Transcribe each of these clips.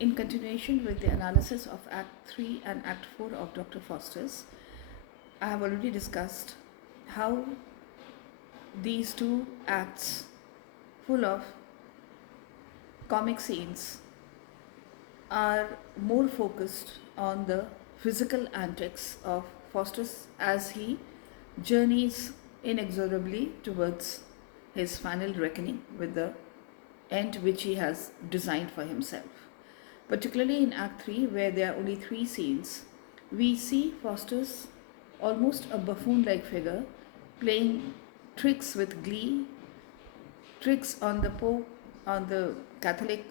In continuation with the analysis of Act 3 and Act 4 of Dr. Faustus, I have already discussed how these two acts, full of comic scenes, are more focused on the physical antics of Faustus as he journeys inexorably towards his final reckoning with the end which he has designed for himself. Particularly in Act 3, where there are only 3 scenes, we see Faustus, almost a buffoon like figure, playing tricks with glee, tricks on the Pope, on the Catholic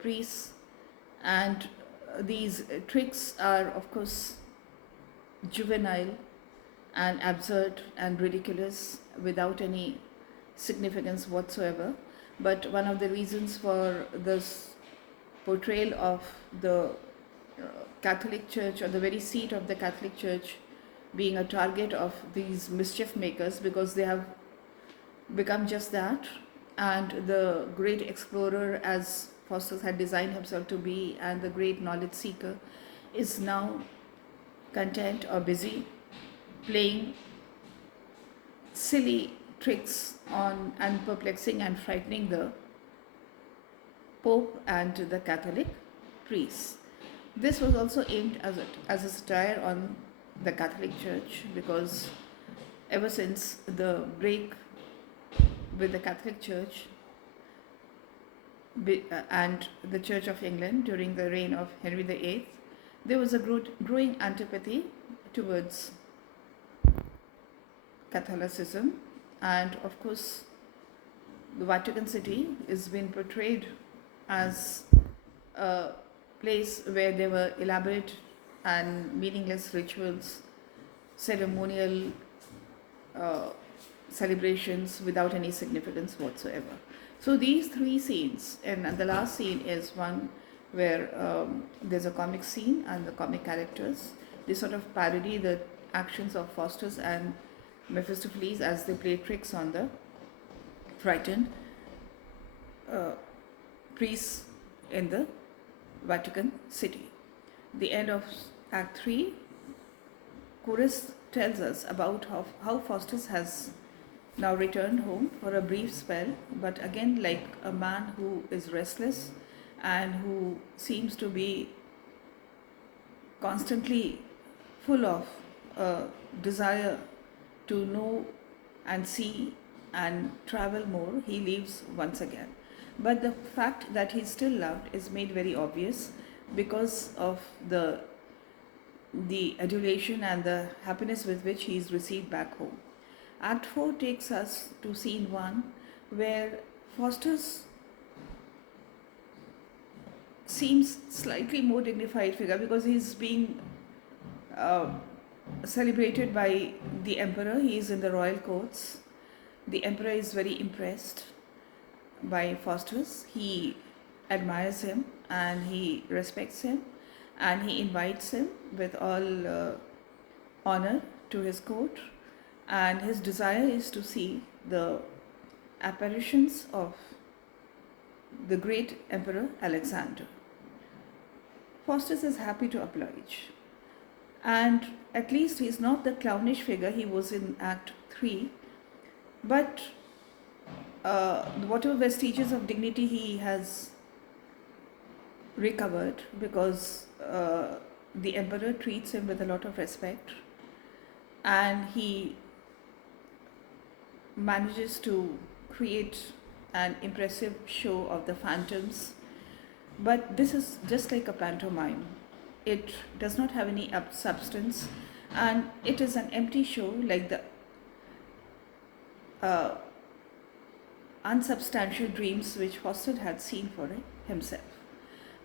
priests, and these tricks are, of course, juvenile and absurd and ridiculous without any significance whatsoever. But one of the reasons for this portrayal of the Catholic Church, or the very seat of the Catholic Church, being a target of these mischief makers, because they have become just that, and the great explorer, as Faustus had designed himself to be, and the great knowledge seeker, is now content or busy playing silly tricks on and perplexing and frightening the Pope and the Catholic priests. This was also aimed as a satire on the Catholic Church, because ever since the break with the Catholic Church and the Church of England during the reign of Henry VIII, there was a growing antipathy towards Catholicism, and of course the Vatican City is being portrayed as a place where there were elaborate and meaningless rituals, ceremonial celebrations without any significance whatsoever. So these 3 scenes, and the last scene is one where there's a comic scene and the comic characters, they sort of parody the actions of Faustus and Mephistopheles as they play tricks on the frightened priests in the Vatican City. The end of Act 3, chorus tells us about how Faustus has now returned home for a brief spell, but again, like a man who is restless and who seems to be constantly full of a desire to know and see and travel more, he leaves once again. But the fact that he's still loved is made very obvious because of the adulation and the happiness with which he is received back home. Act 4 takes us to scene 1, where Faustus seems slightly more dignified figure, because he's being celebrated by the emperor. He is in the royal courts. The emperor is very impressed by Faustus. He admires him and he respects him, and he invites him with all honor to his court, and his desire is to see the apparitions of the great emperor Alexander. Faustus is happy to oblige, and at least he's not the clownish figure he was in Act 3, but whatever vestiges of dignity he has recovered, because the emperor treats him with a lot of respect, and he manages to create an impressive show of the phantoms. But this is just like a pantomime. It does not have any substance, and it is an empty show, like the unsubstantial dreams which Faustus had seen for himself.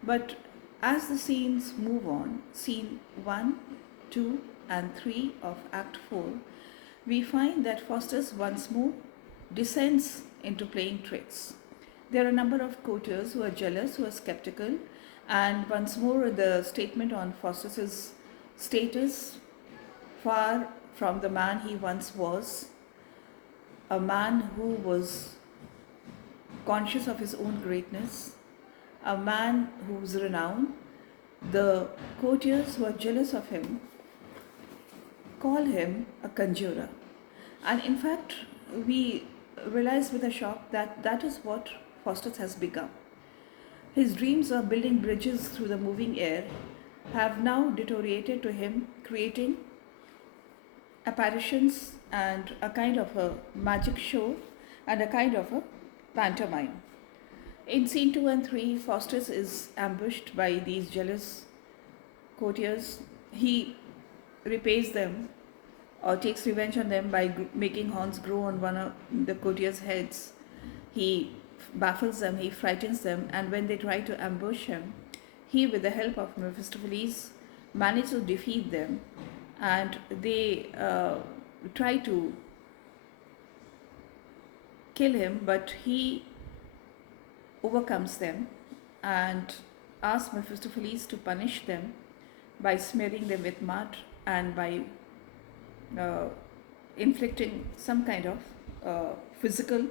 But as the scenes move on, scene 1, 2, and 3 of Act 4, we find that Faustus once more descends into playing tricks. There are a number of courtiers who are jealous, who are skeptical, and once more the statement on Faustus's status, far from the man he once was, a man who was conscious of his own greatness, a man who's renowned. The courtiers who are jealous of him call him a conjurer. And in fact, we realize with a shock that that is what Faustus has become. His dreams of building bridges through the moving air have now deteriorated to him, creating apparitions and a kind of a magic show and a kind of a pantomime. In scene 2 and 3, Faustus is ambushed by these jealous courtiers. He repays them or takes revenge on them by making horns grow on one of the courtiers' heads. He baffles them, he frightens them, and when they try to ambush him, he, with the help of Mephistopheles, manages to defeat them, and they try to kill him, but he overcomes them and asks Mephistopheles to punish them by smearing them with mud and by inflicting some kind of physical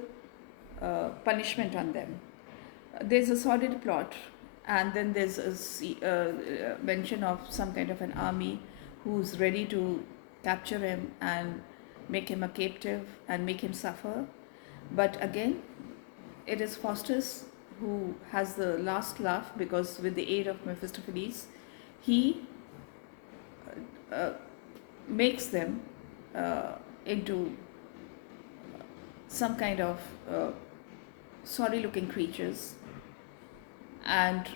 punishment on them. There's a sordid plot, and then there's a mention of some kind of an army who's ready to capture him and make him a captive and make him suffer. But again, it is Faustus who has the last laugh, because with the aid of Mephistopheles, he makes them into some kind of sorry looking creatures, and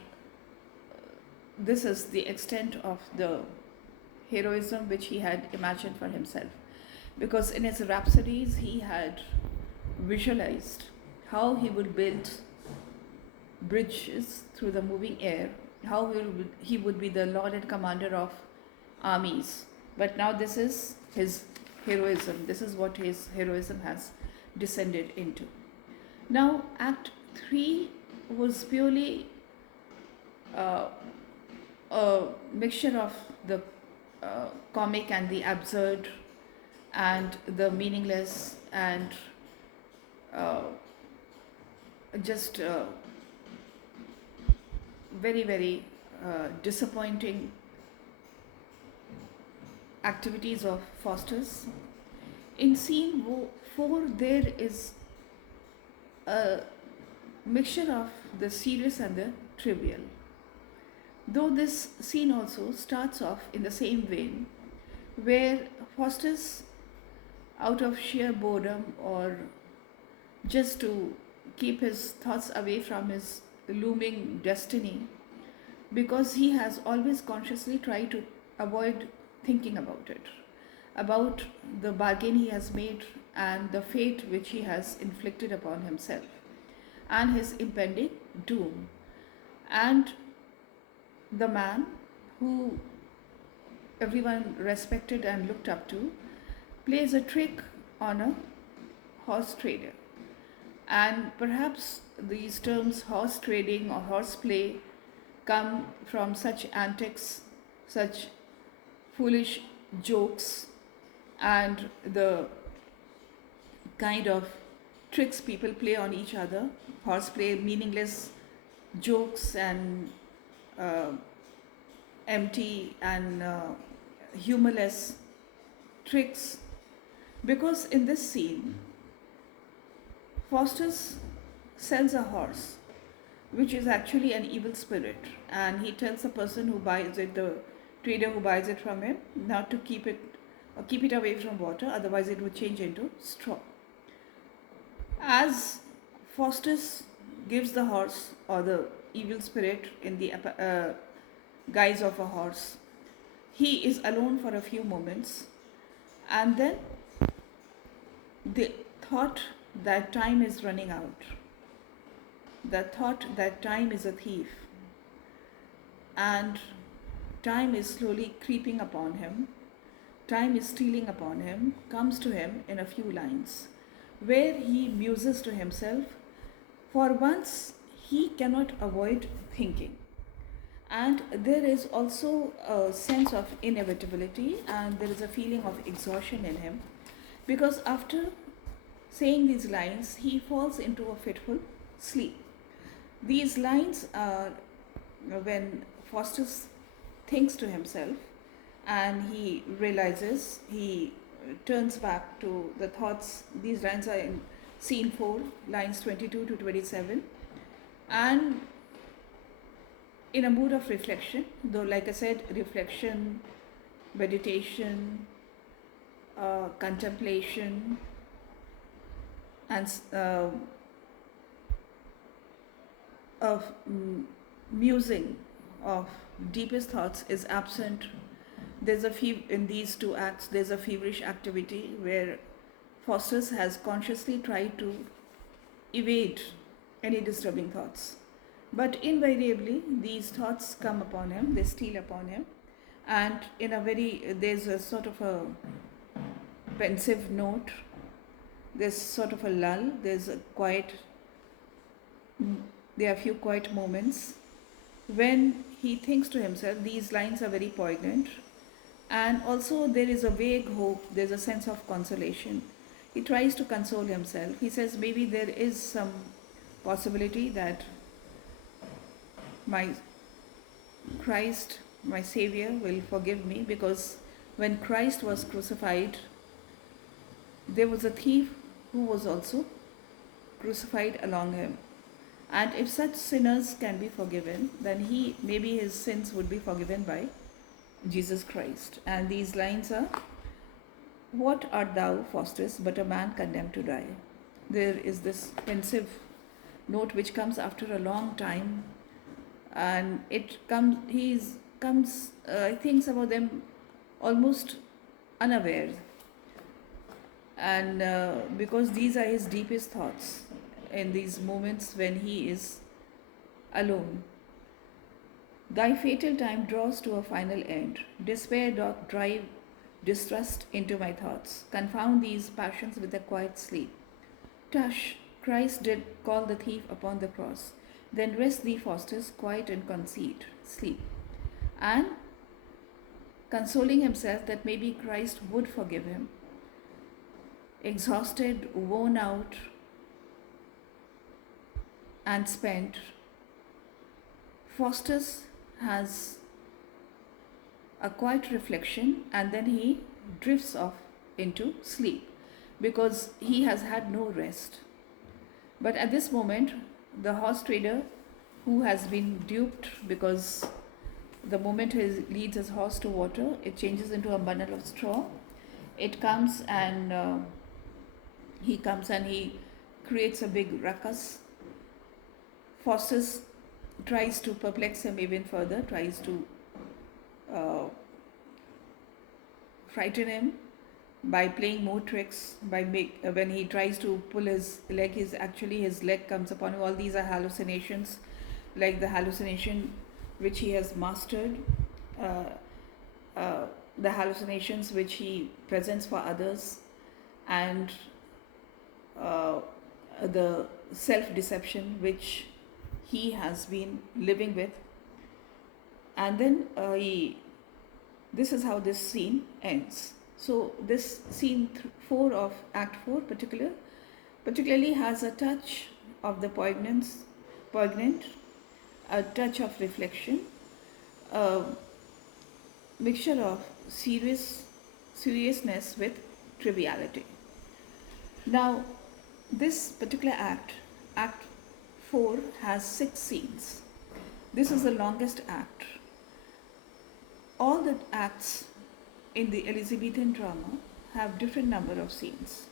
this is the extent of the heroism which he had imagined for himself, because in his rhapsodies he had visualized how he would build bridges through the moving air, how he would be the lord and commander of armies. But now this is his heroism, this is what his heroism has descended into. Now Act 3 was purely a mixture of the comic and the absurd and the meaningless and just very, very disappointing activities of Faustus. In scene 4, there is a mixture of the serious and the trivial. Though this scene also starts off in the same vein, where Faustus, out of sheer boredom or just to keep his thoughts away from his looming destiny, because he has always consciously tried to avoid thinking about it, about the bargain he has made and the fate which he has inflicted upon himself and his impending doom. And the man who everyone respected and looked up to plays a trick on a horse trader. And perhaps these terms horse trading or horseplay come from such antics, such foolish jokes, and the kind of tricks people play on each other. Horseplay, meaningless jokes and empty and humorless tricks. Because in this scene, Faustus sells a horse, which is actually an evil spirit, and he tells the person who buys it, the trader who buys it from him, not to keep it away from water, otherwise it would change into straw. As Faustus gives the horse or the evil spirit in the guise of a horse, he is alone for a few moments, and then the thought that time is running out, the thought that time is a thief and time is slowly creeping upon him, time is stealing upon him, comes to him in a few lines, where he muses to himself. For once, he cannot avoid thinking. And there is also a sense of inevitability, and there is a feeling of exhaustion in him, because after saying these lines, he falls into a fitful sleep. These lines are when Faustus thinks to himself and he realizes, he turns back to the thoughts. These lines are in scene 4, lines 22 to 27, and in a mood of reflection, though, like I said, reflection, meditation, contemplation, and of musing of deepest thoughts is absent. In these two acts, there's a feverish activity where Faustus has consciously tried to evade any disturbing thoughts. But invariably, these thoughts come upon him, they steal upon him, and there's a sort of a pensive note, there's sort of a lull, there are a few quiet moments when he thinks to himself. These lines are very poignant, and also there is a vague hope, there's a sense of consolation. He tries to console himself. He says maybe there is some possibility that my Christ, my Savior, will forgive me, because when Christ was crucified, there was a thief who was also crucified along him. And if such sinners can be forgiven, then maybe his sins would be forgiven by Jesus Christ. And these lines are, "What art thou, Faustus, but a man condemned to die?" There is this pensive note which comes after a long time, and he thinks about them almost unaware, and because these are his deepest thoughts in these moments when he is alone. "Thy fatal time draws to a final end. Despair doth drive distrust into my thoughts. Confound these passions with a quiet sleep. Tush, Christ did call the thief upon the cross. Then rest thee, Faustus, quiet and conceit, sleep." And consoling himself that maybe Christ would forgive him, exhausted, worn out, and spent, Faustus has a quiet reflection, and then he drifts off into sleep because he has had no rest. But at this moment, the horse trader, who has been duped, because the moment he leads his horse to water, it changes into a bundle of straw. It comes and he creates a big ruckus. Faustus tries to perplex him even further, tries to frighten him by playing more tricks. When he tries to pull his leg, his leg comes upon him. All these are hallucinations, like the hallucination which he has mastered, the hallucinations which he presents for others, and the self-deception which he has been living with. And then this is how this scene ends. So this scene 4 of Act 4 particularly has a touch of the poignant, a touch of reflection, a mixture of seriousness with triviality. Now, this particular Act 4, has 6 scenes. This is the longest act. All the acts in the Elizabethan drama have different number of scenes,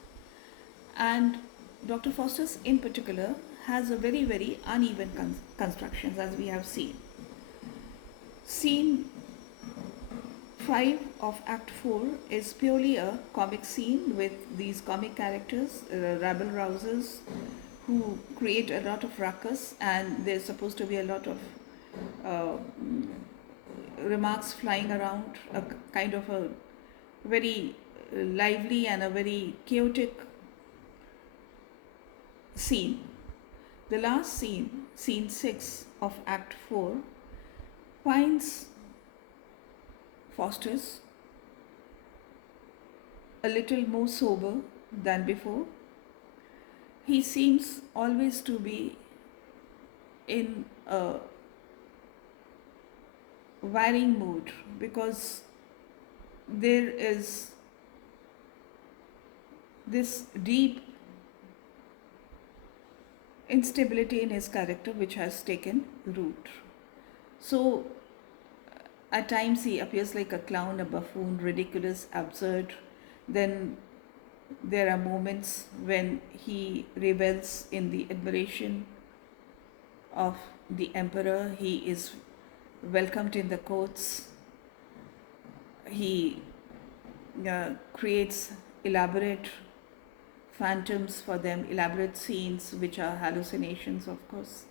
and Dr. Faustus in particular has a very, very uneven constructions, as we have seen. Scene 5 of Act 4 is purely a comic scene with these comic characters, rabble-rousers, who create a lot of ruckus, and there's supposed to be a lot of remarks flying around, a kind of a very lively and a very chaotic scene. The last scene, scene 6 of Act 4, finds Faustus a little more sober than before. He seems always to be in a varying mood, because there is this deep instability in his character which has taken root. So, at times he appears like a clown, a buffoon, ridiculous, absurd. Then there are moments when he revels in the admiration of the emperor. He is welcomed in the courts. He creates elaborate phantoms for them, elaborate scenes which are hallucinations, of course.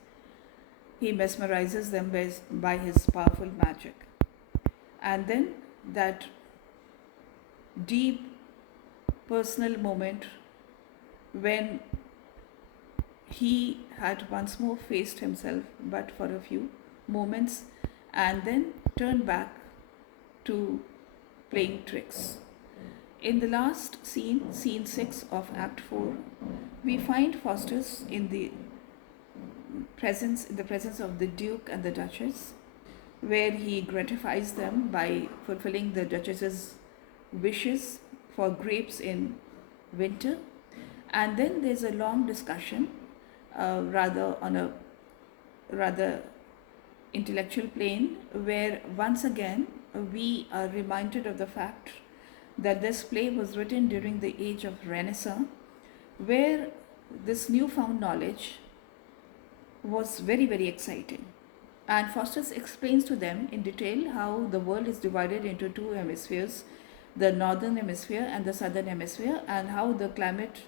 He mesmerizes them by his powerful magic. And then that deep personal moment when he had once more faced himself, but for a few moments, and then turned back to playing tricks. In the last scene, scene 6 of Act 4, we find Faustus in the presence of the Duke and the Duchess, where he gratifies them by fulfilling the Duchess's wishes for grapes in winter. And then there's a long discussion, rather on a rather intellectual plane, where once again we are reminded of the fact that this play was written during the age of Renaissance, where this newfound knowledge was very, very exciting. And Faustus explains to them in detail how the world is divided into two hemispheres, the northern hemisphere and the southern hemisphere, and how the climate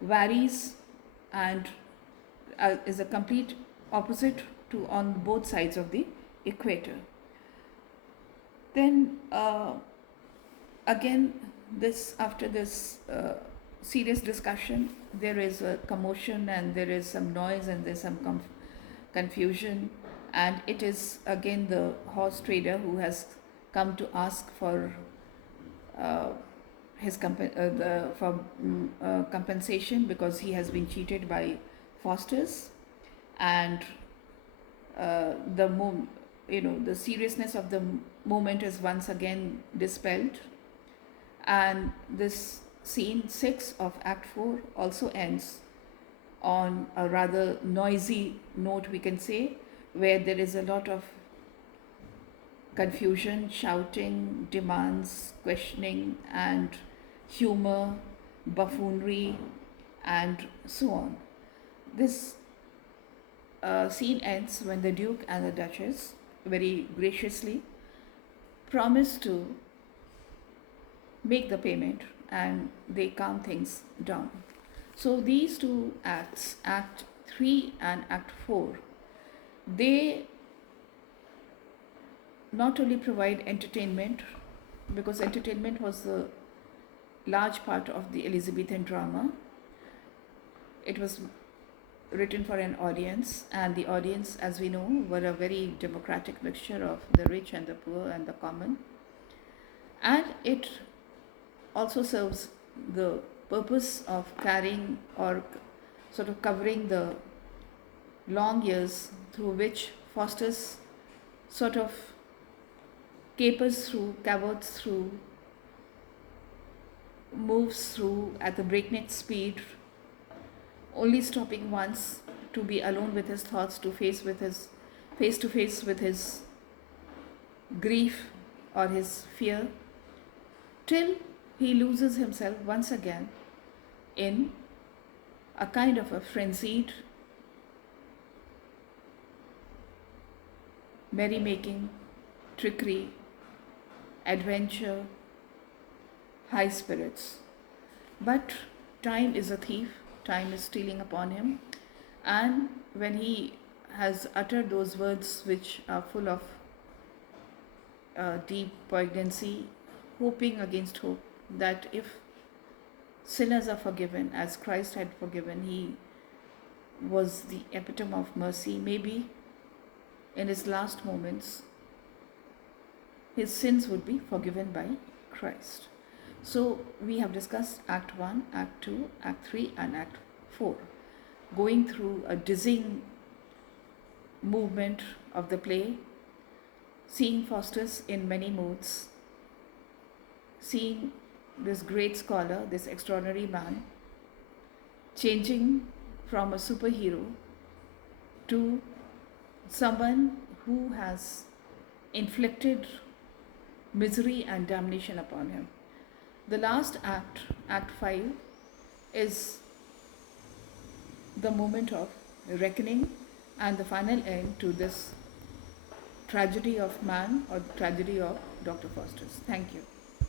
varies and is a complete opposite to on both sides of the equator. Then again, after this serious discussion, there is a commotion and there is some noise and there's some confusion, and it is again the horse trader who has come to ask for his compensation because he has been cheated by Faustus, and the seriousness of the moment is once again dispelled, and this scene 6 of Act 4 also ends on a rather noisy note, we can say, where there is a lot of confusion, shouting, demands, questioning, and humor, buffoonery, and so on. This scene ends when the Duke and the Duchess very graciously promise to make the payment, and they calm things down. So these two acts, Act 3 and Act 4, they not only provide entertainment, because entertainment was a large part of the Elizabethan drama. It was written for an audience, and the audience, as we know, were a very democratic mixture of the rich and the poor and the common. And it also serves the purpose of carrying or sort of covering the long years through which Faustus sort of capers through, cavorts through, moves through at the breakneck speed, only stopping once to be alone with his thoughts, face to face with his grief or his fear, till he loses himself once again in a kind of a frenzied merrymaking, trickery, adventure, high spirits. But time is a thief, time is stealing upon him, and when he has uttered those words which are full of deep poignancy, hoping against hope, that if sinners are forgiven as Christ had forgiven, he was the epitome of mercy. Maybe in his last moments, his sins would be forgiven by Christ. So we have discussed Act 1, Act 2, Act 3 and Act 4, going through a dizzying movement of the play, seeing Faustus in many moods, seeing this great scholar, this extraordinary man, changing from a superhero to someone who has inflicted misery and damnation upon him. The last act, Act 5, is the moment of reckoning and the final end to this tragedy of man or tragedy of Dr. Faustus. Thank you.